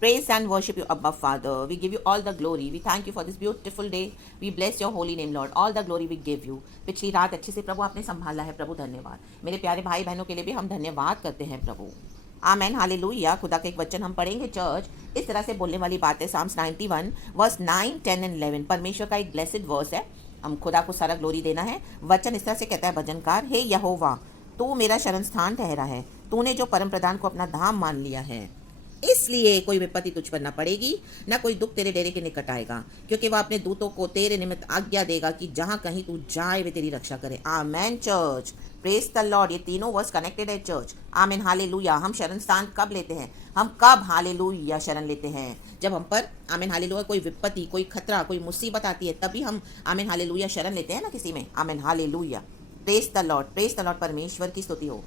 Praise and worship you, Abba Father. We give you all the glory. We thank you for this beautiful day. We bless your holy name, Lord. All the glory we give you. पिछली रात अच्छे से प्रभु आपने संभाला है प्रभु, धन्यवाद। मेरे प्यारे भाई बहनों के लिए भी हम धन्यवाद करते हैं प्रभु। आमेन, हालेलुया। खुदा का एक वचन हम पढ़ेंगे चर्च। इस तरह से बोलने वाली बात है साम्स 91 वर्स 9, 10 एंड 11। परमेश्वर का एक ब्लेसिड वर्स है। हम खुदा को सारा ग्लोरी देना है। वचन इस तरह से कहता है भजनकार, हे यहोवा तू मेरा शरण स्थान ठहरा है, तूने जो परम प्रधान को अपना धाम मान लिया है, इसलिए कोई विपत्ति तुझ पर न पड़ेगी, न कोई दुख तेरे डेरे के निकट आएगा, क्योंकि वह अपने दूतों को तेरे निमित्त आज्ञा देगा कि जहां कहीं तू जाए वे तेरी रक्षा करे। आमेन चर्च, प्रेज द लॉर्ड। ये तीनों वर्स कनेक्टेड है चर्च। आमेन, हालेलुया। हम शरण स्थान कब लेते हैं? हम कब हालेलुया शरण लेते हैं? जब हम पर आमेन हालेलुया कोई विपत्ति, कोई खतरा, कोई मुसीबत आती है, तभी हम आमेन हालेलुया शरण लेते हैं ना किसी में। Amen hallelujah, praise the Lord, praise the Lord. परमेश्वर की स्तुति हो।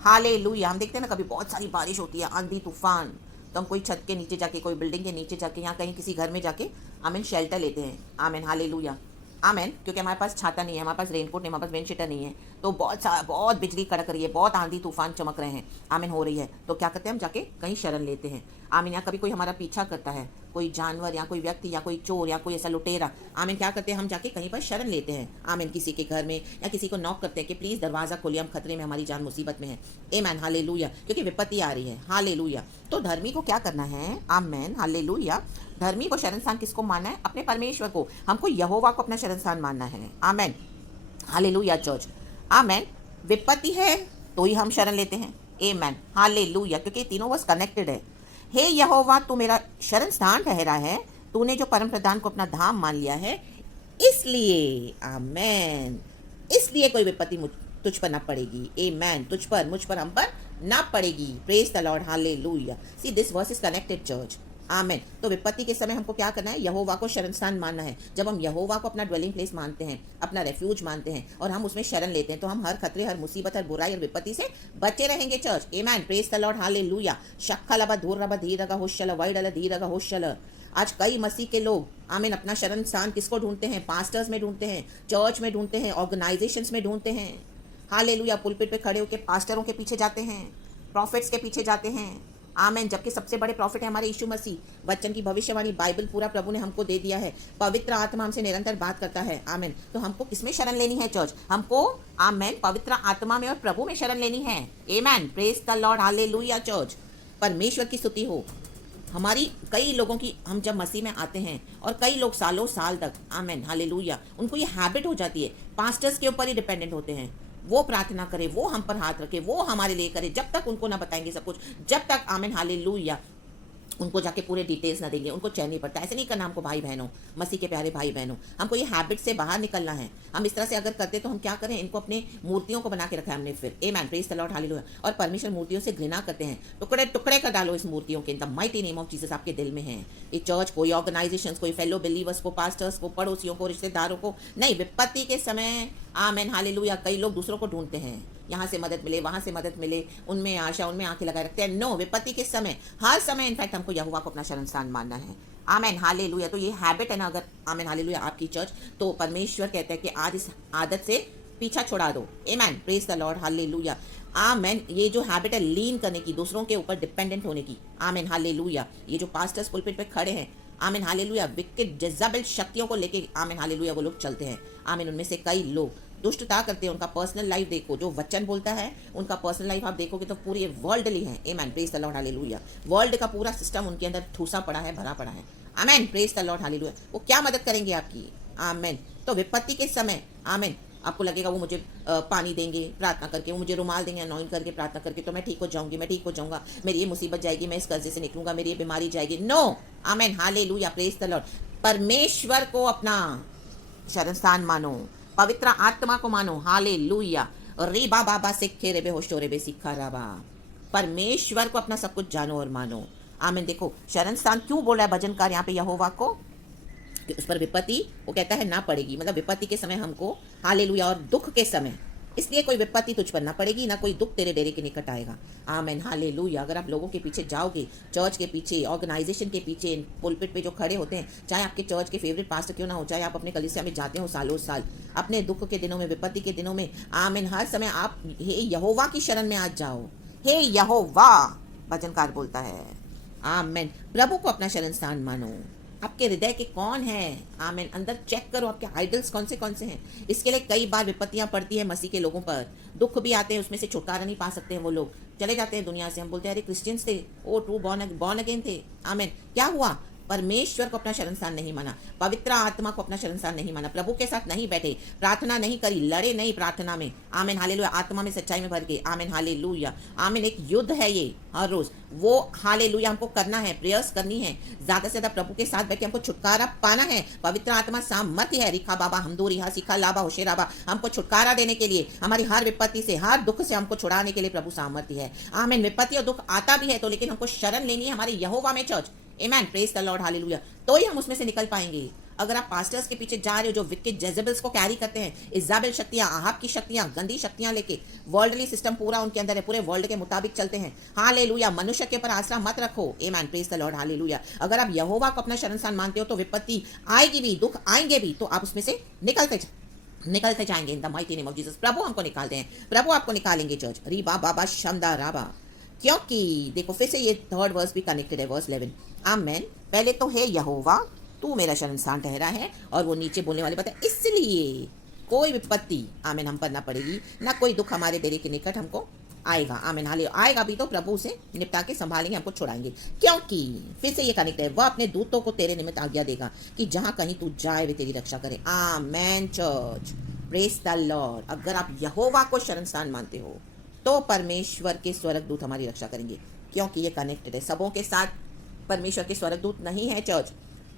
हालेलुया। हम देखते हैं ना कभी बहुत सारी बारिश होती है, आंधी तूफान, तो हम कोई छत के नीचे जाके, कोई बिल्डिंग के नीचे जाके, या कहीं किसी घर में जाके आमेन शेल्टर लेते हैं। आमेन हालेलुया, आमेन। क्योंकि हमारे पास छाता नहीं है, हमारे पास रेनकोट नहीं, हमारे पास विंड शीटर नहीं है, तो बहुत बिजली कड़क रही है, बहुत आंधी तूफान चमक रहे हैं, आमीन हो रही है, तो क्या करते हैं हम जाके कहीं शरण लेते हैं। आमीन। या कभी कोई हमारा पीछा करता है, कोई जानवर या कोई व्यक्ति या कोई चोर या कोई ऐसा लुटेरा, आमीन, क्या करते हैं हम जाके कहीं पर शरण लेते हैं। आमीन। किसी के घर में या किसी को नॉक करते हैं कि प्लीज़ दरवाज़ा खोलिए, हम खतरे में, हमारी जान मुसीबत में है। आमेन हालेलुया, क्योंकि विपत्ति आ रही है। हालेलुया। तो धर्मी को क्या करना है? Amen hallelujah. धर्मी को शरण स्थान किसको मानना है? अपने परमेश्वर को। हमको यहोवा को अपना शरण स्थान मानना है। Amen hallelujah church. आमेन। विपत्ति है तो ही हम शरण लेते हैं। आमेन हालेलुया, क्योंकि ये तीनों वर्स कनेक्टेड है। हे यहोवा तू मेरा शरण स्थान ठहरा है, तूने जो परम प्रधान को अपना धाम मान लिया है, इसलिए आमेन, इसलिए कोई विपत्ति तुझ पर ना पड़ेगी। आमेन। तुझ पर, मुझ पर, हम पर ना पड़ेगी। Praise the Lord, hallelujah. See this verse is connected church. Amen. तो विपत्ति के समय हमको क्या करना है? यहोवा को शरण स्थान मानना है। जब हम यहोवा को अपना ड्वेलिंग प्लेस मानते हैं, अपना रेफ्यूज मानते हैं, और हम उसमें शरण लेते हैं, तो हम हर खतरे, हर मुसीबत, हर बुराई और विपत्ति से बचे रहेंगे church. Amen. Praise the Lord, hallelujah. शक्खलबा धूरबा धीरगा होशल वाइडल धीरगा होशल। आज कई मसीह के लोग आमीन अपना शरण स्थान किसको ढूंढते हैं? पास्टर्स में ढूंढते हैं, चर्च में ढूंढते हैं, ऑर्गेनाइजेशंस में ढूंढते हैं। हालेलुया। पुलपिट पे खड़े होकर पास्टरों के पीछे जाते हैं, प्रॉफिट्स के पीछे जाते हैं। आमेन। जबकि सबसे बड़े प्रॉफिट है हमारे यीशु मसीह। वचन की भविष्यवाणी, बाइबल पूरा प्रभु ने हमको दे दिया है। पवित्र आत्मा हमसे निरंतर बात करता है। आमेन। तो हमको किसमें शरण लेनी है चर्च? हमको आमेन पवित्र आत्मा में और प्रभु में शरण लेनी है। Amen. Praise the Lord, hallelujah church. परमेश्वर की स्तुति हो। हमारी कई लोगों की, हम जब मसीह में आते हैं और कई लोग सालों साल तक आमेन हालेलुया उनको ये हैबिट हो जाती है, पास्टर्स के ऊपर ही डिपेंडेंट होते हैं। वो प्रार्थना करे, वो हम पर हाथ रखे, वो हमारे लिए करे, जब तक उनको ना बताएंगे सब कुछ, जब तक आमेन हालेलुया उनको जाके पूरे डिटेल्स ना देंगे, उनको चैन नहीं पड़ता। ऐसे नहीं करना हमको भाई बहनों, मसीह के प्यारे भाई बहनों। हमको ये हैबिट से बाहर निकलना है। हम इस तरह से अगर करते तो हम क्या करें? इनको अपने मूर्तियों को बना के रखा है हमने फिर। Amen. Praise the Lord, hallelujah. और परमेश्वर मूर्तियों से घृणा करते हैं। टुकड़े टुकड़े कर डालो इस मूर्तियों के, इन the mighty name of Jesus आपके दिल में है। ये चर्च, कोई ऑर्गेनाइजेशन, कोई फेलो बिलीवर्स को, पास्टर्स को, पड़ोसियों को, रिश्तेदारों को नहीं। विपत्ति के समय आमेन हालेलुया कई लोग दूसरों को ढूंढते हैं, यहाँ से मदद मिले, वहाँ से मदद मिले, उनमें आशा, उनमें आंखें लगाए रखते हैं। नो, विपत्ति के समय, हर समय इनफैक्ट हमको यहोवा को अपना शरण स्थान मानना है। Amen hallelujah. तो ये हैबिट है ना अगर आमेन हालेलुया आपकी चर्च, तो परमेश्वर कहता है कि आज इस आदत से पीछा छुड़ा दो। Amen. Praise the Lord, hallelujah. Amen. ये जो हैबिट है लीन करने की, दूसरों के ऊपर डिपेंडेंट होने की, आमेन हालेलुया। ये जो पास्टर्स पुलपिट पे खड़े हैं, आमीन हालेलुया, विकेट जेज़ाबेल शक्तियों को लेके आमीन हालेलुया वो लोग चलते हैं। आमीन। उनमें से कई लोग दुष्टता करते हैं। उनका पर्सनल लाइफ देखो, जो वचन बोलता है उनका पर्सनल लाइफ आप देखोगे तो पूरी वर्ल्डली है। आमीन। Praise the Lord, hallelujah. World का पूरा सिस्टम उनके अंदर ठूसा पड़ा है, भरा पड़ा है। आमीन। Praise the Lord, hallelujah. वो क्या मदद करेंगे आपकी? आमीन। तो विपत्ति के समय आमीन आपको लगेगा वो मुझे पानी देंगे प्रार्थना करके, वो मुझे रुमाल देंगे अनॉइंट करके प्रार्थना करके, तो मैं ठीक हो जाऊंगी, मैं ठीक हो जाऊंगा, मेरी ये मुसीबत जाएगी, मैं इस कर्जे से निकलूंगा, मेरी ये बीमारी जाएगी। नो। आमीन हालेलुया। Praise the Lord. परमेश्वर को अपना शरण स्थान मानो, पवित्र आत्मा को मानो। हालेलुया। रीबा बाबा सिक्खे रेबे होशो रेबे सिक्खा राबा। परमेश्वर को अपना सब कुछ जानो और मानो। आमीन। देखो शरण स्थान क्यों बोल रहा है भजनकार यहाँ पे यहोवा को, कि उस पर विपत्ति वो कहता है ना पड़ेगी। मतलब विपत्ति के समय हमको हालेलुया, और दुख के समय, इसलिए कोई विपत्ति तुझ पर ना पड़ेगी, ना कोई दुख तेरे डेरे के निकट आएगा। आमीन हालेलुया। अगर आप लोगों के पीछे जाओगे, चर्च के पीछे, ऑर्गेनाइजेशन के पीछे, पुलपिट पे जो खड़े होते हैं, चाहे आपके चर्च के फेवरेट पास्टर क्यों ना हो, चाहे आप अपने कलीसिया में जाते हो सालों साल, अपने दुख के दिनों में, विपत्ति के दिनों में, आमीन, हर समय आप हे यहोवा की शरण में आज जाओ। हे यहोवा, भजनकार बोलता है। आमेन। प्रभु को अपना शरण स्थान मानो। आपके हृदय के कौन है, आमेन, अंदर चेक करो आपके आइडल्स कौन से हैं। इसके लिए कई बार विपत्तियां पड़ती है मसीह के लोगों पर, दुख भी आते हैं, उसमें से छुटकारा नहीं पा सकते हैं वो लोग, चले जाते हैं दुनिया से। हम बोलते हैं अरे क्रिश्चियंस थे, ओ ट्रू बॉर्न अगेन थे, आमेन। क्या हुआ? परमेश्वर को अपना शरण स्थान नहीं माना, पवित्र आत्मा को अपना शरण स्थान नहीं माना, प्रभु के साथ नहीं बैठे, प्रार्थना नहीं करी, लड़े नहीं प्रार्थना में, आमेन हालेलुया, आत्मा में सच्चाई में भर के, आमेन हालेलुया, आमेन। एक युद्ध है ये हर रोज, वो हालेलुया हमको करना है, प्रेयर्स करनी है, ज्यादा से ज्यादा प्रभु के साथ बैठ के हमको छुटकारा पाना है। पवित्र आत्मा सामर्थ्य है, रिखा बाबा हमदूरी हा सिखा लाबा होशेराबा, हमको छुटकारा देने के लिए, हमारी हर विपत्ति से, हर दुख से हमको छुड़ाने के लिए प्रभु सामर्थ्य है, आमेन। विपत्ति और दुख आता भी है तो, लेकिन हमको शरण लेनी है हमारे यहोवा में church, amen, praise the Lord hallelujah, तो ही हम उसमें से निकल पाएंगे। अगर आप पास्टर्स के पीछे जा रहे हो जो विकेट जेजेबल्स को कैरी करते हैं, इजाबेल शक्तियां, आहाब की शक्तियां, गंदी शक्तियां लेके, वर्ल्डली सिस्टम पूरा उनके अंदर है, पूरे वर्ल्ड के मुताबिक चलते हैं, हालेलुया, मनुष्य के ऊपर आसरा मत रखो, आमेन, प्रेज द लॉर्ड हालेलुया। अगर आप यहोवा को अपना शरण स्थान मानते हो तो विपत्ति आएगी भी, दुख आएंगे भी, तो आप उसमें से निकलते जाएंगे in the mighty name of Jesus. प्रभु हमको निकालते हैं, प्रभु आपको निकालेंगे चर्च, रीबा बाबा शमदा राबा। क्योंकि देखो फिर से ये थर्ड वर्स भी कनेक्टेड है, वर्स 11, आमेन। पहले तो है यहोवा तू मेरा शरण स्थान ठहरा है, और वो नीचे बोलने वाले बताए इसलिए कोई विपत्ति, आमेन, हम पर ना पड़ेगी, ना कोई दुख हमारे डेरे के निकट हमको आएगा, आमेन हाले। आएगा भी तो प्रभु से निपटा के संभालेंगे, हमको छुड़ाएंगे। क्योंकि फिर से ये कनेक्ट है, वह अपने दूतों को तेरे निमित्त आज्ञा देगा कि जहां कहीं तू जाए वे तेरी रक्षा करे, आमेन चर्च, प्रेज द लॉर्ड। अगर आप यहोवा को शरण स्थान मानते हो तो परमेश्वर के स्वर्गदूत हमारी रक्षा करेंगे, क्योंकि ये कनेक्टेड है। सबों के साथ परमेश्वर के स्वर्गदूत नहीं है चर्च।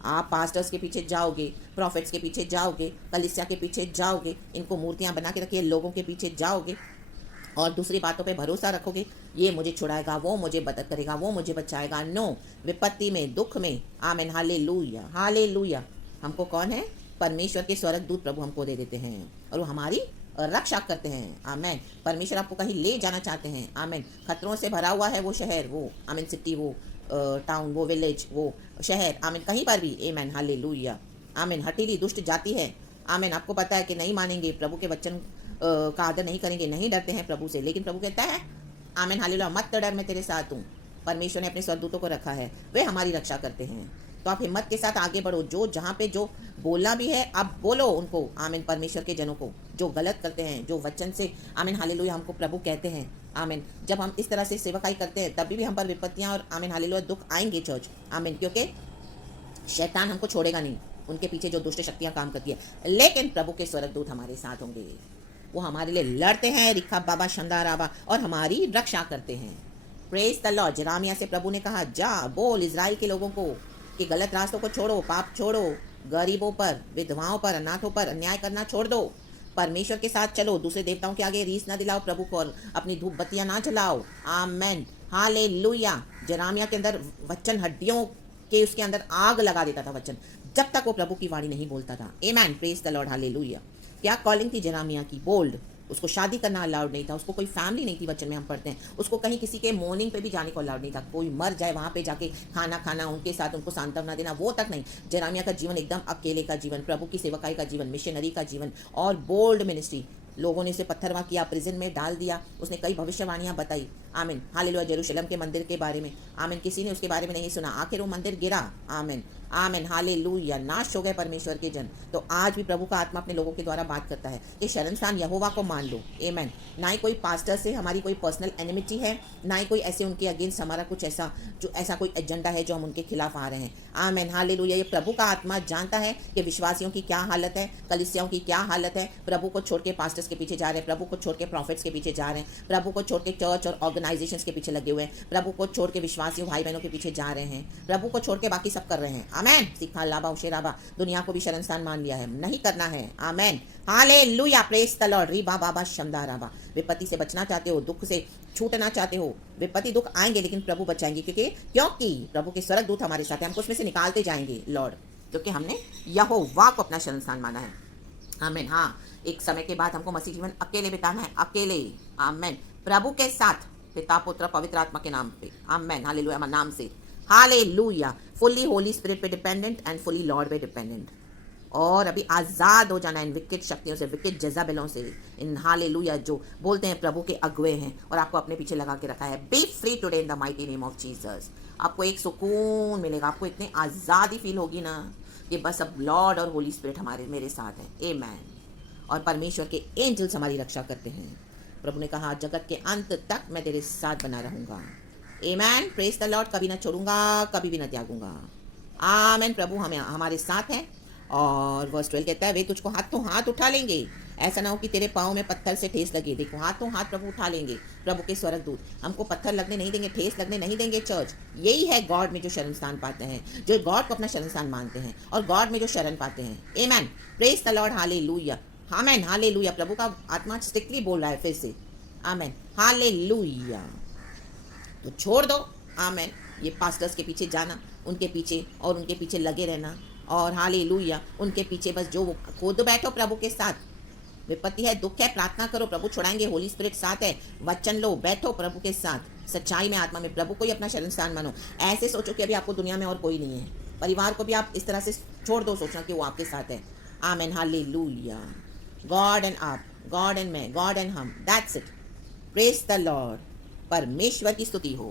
आप पास्टर्स के पीछे जाओगे, प्रॉफिट्स के पीछे जाओगे, कलीसिया के पीछे जाओगे, इनको मूर्तियां बना के रखिए, लोगों के पीछे जाओगे और दूसरी बातों पे भरोसा रखोगे, ये मुझे छुड़ाएगा, वो मुझे मदद करेगा, वो मुझे बचाएगा, नो। विपत्ति में, दुख में, आमेन हालेलुया हालेलुया, हमको कौन है? परमेश्वर के स्वर्गदूत प्रभु हमको दे देते हैं और वो हमारी रक्षा करते हैं, आमेन। परमेश्वर आपको कहीं ले जाना चाहते हैं, आमेन। खतरों से भरा हुआ है वो शहर, वो आमेन सिटी, वो टाउन, वो विलेज, वो शहर, आमेन, कहीं पर भी, आमेन हालेलुया, आमेन। हठीली दुष्ट जाति है, आमेन, आपको पता है कि नहीं मानेंगे, प्रभु के वचन का आदर नहीं करेंगे, नहीं डरते हैं प्रभु से, लेकिन प्रभु कहता है, आमेन हालेलुया, मत डर, मैं तेरे साथ हूँ। परमेश्वर ने अपने स्वर्गदूतों को रखा है, वे हमारी रक्षा करते हैं। तो आप हिम्मत के साथ आगे बढ़ो, जो जहाँ पे जो बोलना भी है आप बोलो उनको, आमीन। परमेश्वर के जनों को जो गलत करते हैं, जो वचन से, आमीन हालेलुया, हमको प्रभु कहते हैं, आमीन। जब हम इस तरह से सेवकाई करते हैं तभी भी हम पर विपत्तियां और आमीन हालेलुया दुख आएंगे चर्च, आमीन, क्योंकि शैतान हमको छोड़ेगा नहीं, उनके पीछे जो दुष्ट शक्तियां काम करती है, लेकिन प्रभु के स्वर्गदूत हमारे साथ होंगे, वो हमारे लिए लड़ते हैं, रिखा बाबा शंदाराबा, और हमारी रक्षा करते हैं। Praise the Lord. जेरेमिया से प्रभु ने कहा, जा बोल इजराइल के लोगों को कि गलत रास्तों को छोड़ो, पाप छोड़ो, गरीबों पर, विधवाओं पर, अनाथों पर अन्याय करना छोड़ दो, परमेश्वर के साथ चलो, दूसरे देवताओं के आगे रीस ना दिलाओ प्रभु को, और अपनी धूप बत्तियां ना जलाओ, आमेन हालेलुया। जेरेमिया के अंदर वचन हड्डियों के उसके अंदर आग लगा देता था वचन, जब तक वो प्रभु की वाणी नहीं बोलता था, आमेन, प्रेज द लॉर्ड हालेलुया। क्या कॉलिंग थी जेरेमिया की, बोल्ड। उसको शादी करना अलाउड नहीं था, उसको कोई फैमिली नहीं थी, वचन में हम पढ़ते हैं, उसको कहीं किसी के मोर्निंग पे भी जाने को अलाउड नहीं था, कोई मर जाए वहाँ पे जाके खाना खाना, उनके साथ उनको सांत्वना देना, वो तक नहीं। जेरेमिया का जीवन एकदम अकेले का जीवन, प्रभु की सेवकाई का जीवन, मिशनरी का जीवन और बोल्ड मिनिस्ट्री। लोगों ने उसे पत्थरवा किया, प्रिजन में डाल दिया, उसने कई भविष्यवाणियां बताई, आमीन हालेलुया, यरूशलेम के मंदिर के बारे में, आमीन। किसी ने उसके बारे में नहीं सुना, आखिर वो मंदिर गिरा, आमीन आमीन हालेलुया, नाश हो गए परमेश्वर के जन। तो आज भी प्रभु का आत्मा अपने लोगों के द्वारा बात करता है कि शरण स्थान यहोवा को मान लो, आमीन। ना ही कोई पास्टर से हमारी कोई पर्सनल एनिमिटी है, ना ही कोई ऐसे उनके अगेंस्ट हमारा कुछ ऐसा जो ऐसा कोई एजेंडा है जो हम उनके खिलाफ आ रहे हैं, आमीन हालेलुया। ये प्रभु का आत्मा जानता है कि विश्वासियों की क्या हालत है, कलीसियाओं की क्या हालत है, प्रभु को छोड़ के पास्टर्स के पीछे जा रहे हैं, प्रभु को छोड़ के प्रॉफिट्स के पीछे जा रहे हैं, प्रभु को छोड़ के चर्च और ऑर्गेनाइजेशंस के पीछे लगे हुए हैं, प्रभु को छोड़ के विश्वासियों भाई बहनों के पीछे जा रहे हैं, प्रभु को छोड़ के बाकी सब कर रहे हैं, आमीन। सिखा लाबा उशेराबा, दुनिया को भी शरण स्थान मान लिया है, नहीं करना है, amen hallelujah, praise the Lord. रीबा बाबा शमदाराबा। विपत्ति से बचना चाहते हो, दुख से छूटना चाहते हो, विपत्ति दुख आएंगे लेकिन प्रभु बचाएंगे, क्योंकि प्रभु के स्वर्गदूत हमारे साथ हैं, हमको उसमें से निकालते जाएंगे लॉर्ड, क्योंकि हमने यहोवा को अपना शरण स्थान माना है, आमीन। हाँ, एक समय के बाद हमको मसीह जीवन अकेले बिताना है, अकेले, आमीन, प्रभु के साथ, पिता पुत्र पवित्र आत्मा के नाम पे, आमीन हालेलुया, नाम से, हालेलुया। फुल्ली होली स्पिरिट पे डिपेंडेंट एंड फुल्ली लॉर्ड पे डिपेंडेंट, और अभी आज़ाद हो जाना इन विकेट शक्तियों से, विकेट जज़ाबेलों से, इन हालेलुया जो बोलते हैं प्रभु के अगुए हैं और आपको अपने पीछे लगा के रखा है। B free today in the mighty name of Jesus. आपको एक सुकून मिलेगा, आपको इतनी आज़ादी फील होगी ना कि बस अब लॉर्ड और होली स्पिरिट हमारे मेरे साथ है। आमेन। और परमेश्वर के एंजल्स हमारी रक्षा करते हैं। प्रभु ने कहा जगत के अंत तक मैं तेरे साथ बना रहूंगा। आमेन। Praise the Lord. कभी ना छोड़ूंगा, कभी भी ना त्यागूंगा। आमेन। प्रभु हमें हमारे साथ है। और वर्स 12 कहता है वे तुझको हाथों हाथ उठा लेंगे, ऐसा ना हो कि तेरे पाँव में पत्थर से ठेस लगे। देखो हाथों हाथ प्रभु उठा लेंगे। प्रभु के स्वर्गदूत हमको पत्थर लगने नहीं देंगे, ठेस लगने नहीं देंगे। चर्च यही है गॉड में जो शरण स्थान पाते हैं, जो गॉड को अपना शरण स्थान मानते हैं और गॉड में जो शरण पाते हैं। Amen. Praise the Lord. Hallelujah. Amen. Hallelujah. प्रभु का आत्मा स्ट्रिक्टली बोल रहा है फिर से। आमेन। हालेलुया। तो छोड़ दो। आमेन। ये पास्टर्स के पीछे जाना, उनके पीछे और उनके पीछे लगे रहना और हालेलुया उनके पीछे बस जो वो खुद बैठो प्रभु के साथ। विपत्ति है, दुख है, प्रार्थना करो, प्रभु छुड़ाएंगे। होली स्पिरिट साथ है। वचन लो, बैठो प्रभु के साथ सच्चाई में, आत्मा में। प्रभु को ही अपना शरण स्थान मानो। ऐसे सोचो कि अभी आपको दुनिया में और कोई नहीं है। परिवार को भी आप इस तरह से छोड़ दो सोचना कि वो आपके साथ है। आमेन। हालेलुया। गॉड एंड आप, गॉड एंड मैं, गॉड एंड हम, that's it. Praise the Lord. परमेश्वर की स्तुति हो।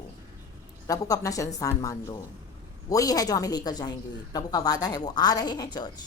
प्रभु को अपना शरण स्थान मान लो। वही है जो हमें लेकर जाएंगे। प्रभु का वादा है, वो आ रहे हैं। Church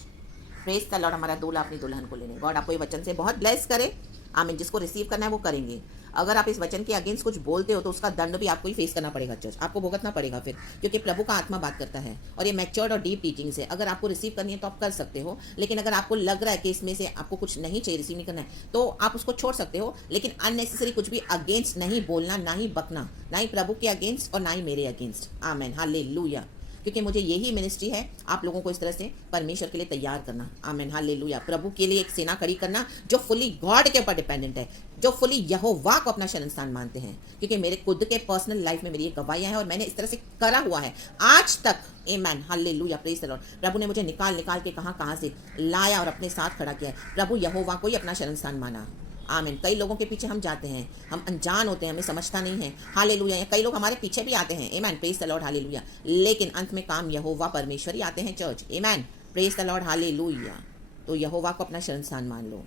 praise the Lord. हमारा दूल्हा अपनी दुल्हन को लेने। गॉड आपको ये वचन से बहुत ब्लेस करे। आमीन। जिसको रिसीव करना है वो करेंगे। अगर आप इस वचन के अगेंस्ट कुछ बोलते हो तो उसका दंड भी आपको ही फेस करना पड़ेगा। चर्च आपको भुगतना पड़ेगा फिर, क्योंकि प्रभु का आत्मा बात करता है और ये मैच्योर्ड और डीप टीचिंग्स है। अगर आपको रिसीव करनी है तो आप कर सकते हो, लेकिन अगर आपको लग रहा है कि इसमें से आपको कुछ नहीं चाहिए, रिसीव नहीं करना है, तो आप उसको छोड़ सकते हो। लेकिन अननेसेसरी कुछ भी अगेंस्ट नहीं बोलना, ना ही बकना, ना ही प्रभु के अगेंस्ट और ना ही मेरे अगेंस्ट। आमेन। हालेलुया। क्योंकि मुझे यही मिनिस्ट्री है, आप लोगों को इस तरह से परमेश्वर के लिए तैयार करना। आमीन। हालेलुया। प्रभु के लिए एक सेना खड़ी करना जो फुली गॉड के ऊपर डिपेंडेंट है, जो फुली यहोवा को अपना शरण स्थान मानते हैं। क्योंकि मेरे खुद के पर्सनल लाइफ में मेरी ये गवाहियां हैं और मैंने इस तरह से करा हुआ है आज तक। Amen. Hallelujah. Praise the Lord. प्रभु ने मुझे निकाल निकाल के कहां से लाया और अपने साथ खड़ा किया है। प्रभु यहोवा को ही अपना शरण स्थान माना। आमीन। कई लोगों के पीछे हम जाते हैं, हम अनजान होते हैं, हमें समझता नहीं है। हालेलुया। कई लोग हमारे पीछे भी आते हैं। आमीन। Praise the Lord. हालेलुया। लेकिन अंत में काम यहोवा परमेश्वर ही आते हैं। चर्च आमीन। Praise the Lord. हालेलुया। तो यहोवा को अपना शरण स्थान मान लो।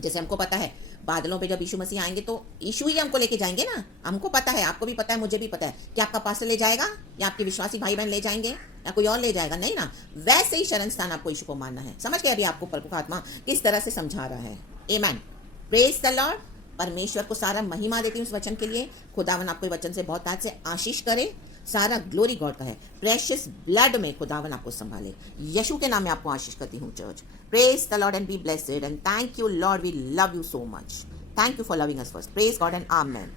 जैसे हमको पता है बादलों पे जब यीशु मसीह आएंगे तो यीशु ही हमको लेके जाएंगे ना। हमको पता है, आपको भी पता है, मुझे भी पता है कि आपका पास्टर ले जाएगा या आपके विश्वासी भाई बहन ले जाएंगे या कोई और ले जाएगा, नहीं ना। वैसे ही शरण स्थान आपको यीशु को मानना है। समझ गए अभी आपको प्रभु का आत्मा किस तरह से समझा रहा है। आमीन। Praise the Lord. परमेश्वर को सारा महिमा देती हूँ इस वचन के लिए। खुदावन आपको वचन से बहुत आज से आशीष करे। सारा ग्लोरी गॉड का है। प्रेशियस ब्लड में खुदावन आपको संभाले। यीशु के नाम में आपको आशीष करती हूँ। Church praise the Lord and be blessed and thank you Lord, we love you so much. Thank you for loving us first. Praise God and amen.